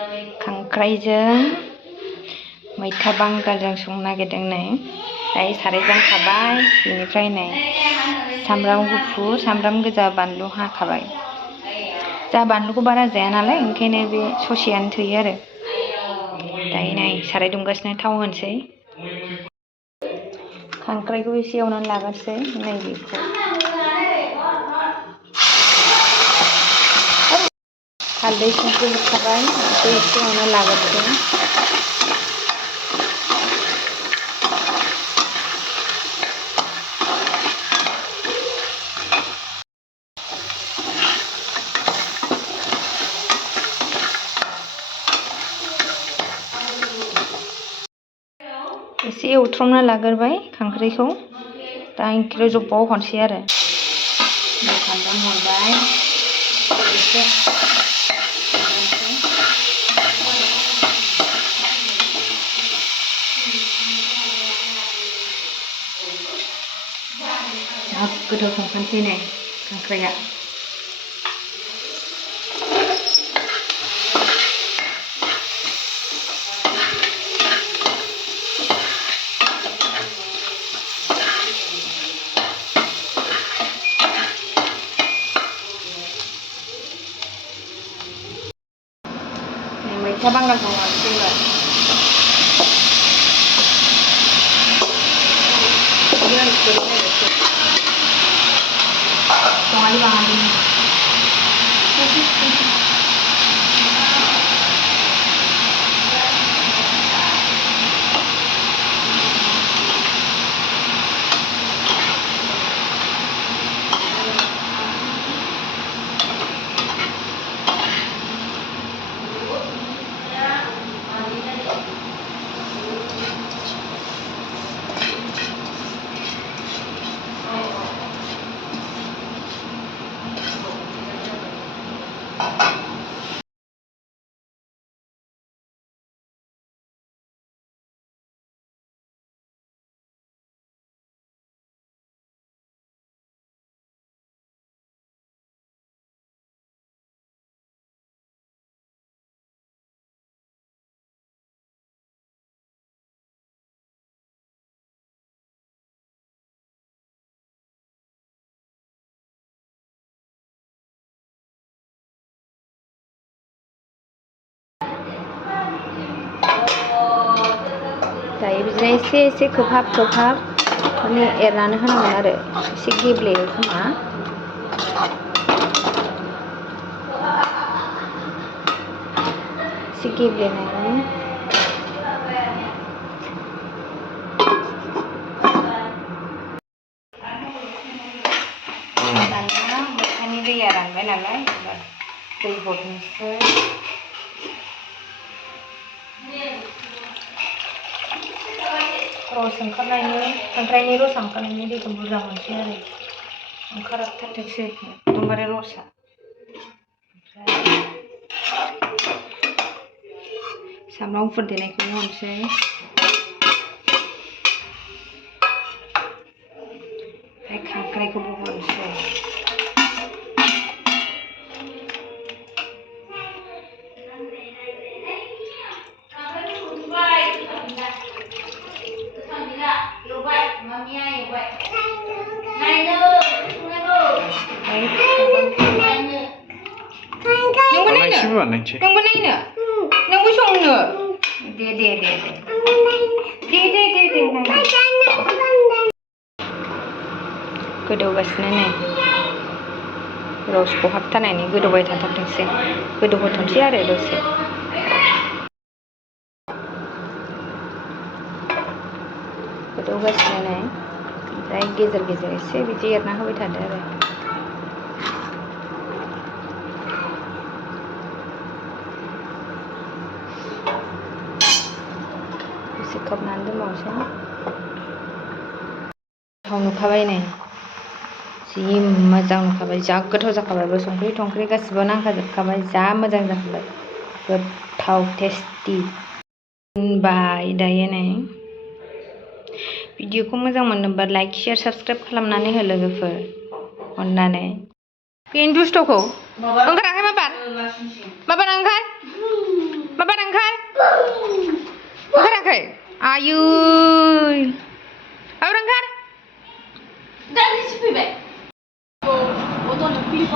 खांख्राइजों मैथा बांगालजों संनो नागिरदों नै दायो साराय जानखाबाय बेनिफ्राय नै सामब्राम गुफुर सामब्राम गोजा बानलु हाखाबाय जा बानलुखौ बारा जाया नालाय ओंखायनो बे ससेयानो थोयो आरो दायो नै साराय दुंगासिनो थाव होनोसै खांख्राइखौ एसे एवनानै लागोनसै नै बेखौ हालदै संख्रि होखाबाय बेखौ एसे एवनानै लागोनसै एसे एवथ्रमना लाग्रोबाय खांख्राइखौ दा ओंख्रियाव जब्बाव हरसै आरो सामब्राम हरबाय एसे हाब गोथाव संखानोसै नै खांख्राइया मैथा बांगालखौ हरसै एबार Jangan dibangun. Dayo biदिनो एसे खोबहाब माने एरनानै होनांगोन आरो एसे गेब्लेयो खोमा एसे गेब्लेनायनि दानिया मैथानि दैया रानबाय नालाय एबार दै हरनोसै रस ओंखारनायनि खांख्राइनि रस ओंखारनायनि दैखौ बुरजा मोनसै आरो ओंखारथारथोंसै एकदमबारे रसआ सामब्राम गुफुर देनायखौ होनोसै ओमफ्राय खांख्राइखौबो होनोसै नोंबो नायनो नोंबो संनो दे गोदौगासिनो नै रस बहाबथारनायनि गोदौबाय थाथारथोंसै गोदौहोथोंसै आरो दसे गोदौगासिनो नै ओमफ्राय गेजेर एसे बिदि एरना होबाय थादो आरो एसे खोबनानै दोनबावनोसै गोथाव नुखाबाय नै जि मोजां नुखाबाय जा गोथाव जाखाबायबो संख्रि थंख्रि गासिबो नांखाजोबखाबाय जा मोजां जाखाबाय गोथाव टेस्टि मोनबाय दायो नै भिडिअखौ मोजां मोनोबा लाइक शेयार साबस्क्राइब खालामनानै हो लोगोफोर अननानै बेनि दुस्थ'खौ ओंखाराखै माबार ओंखार आयुy ayo berangkat Dari sini be. Oh, otono pilih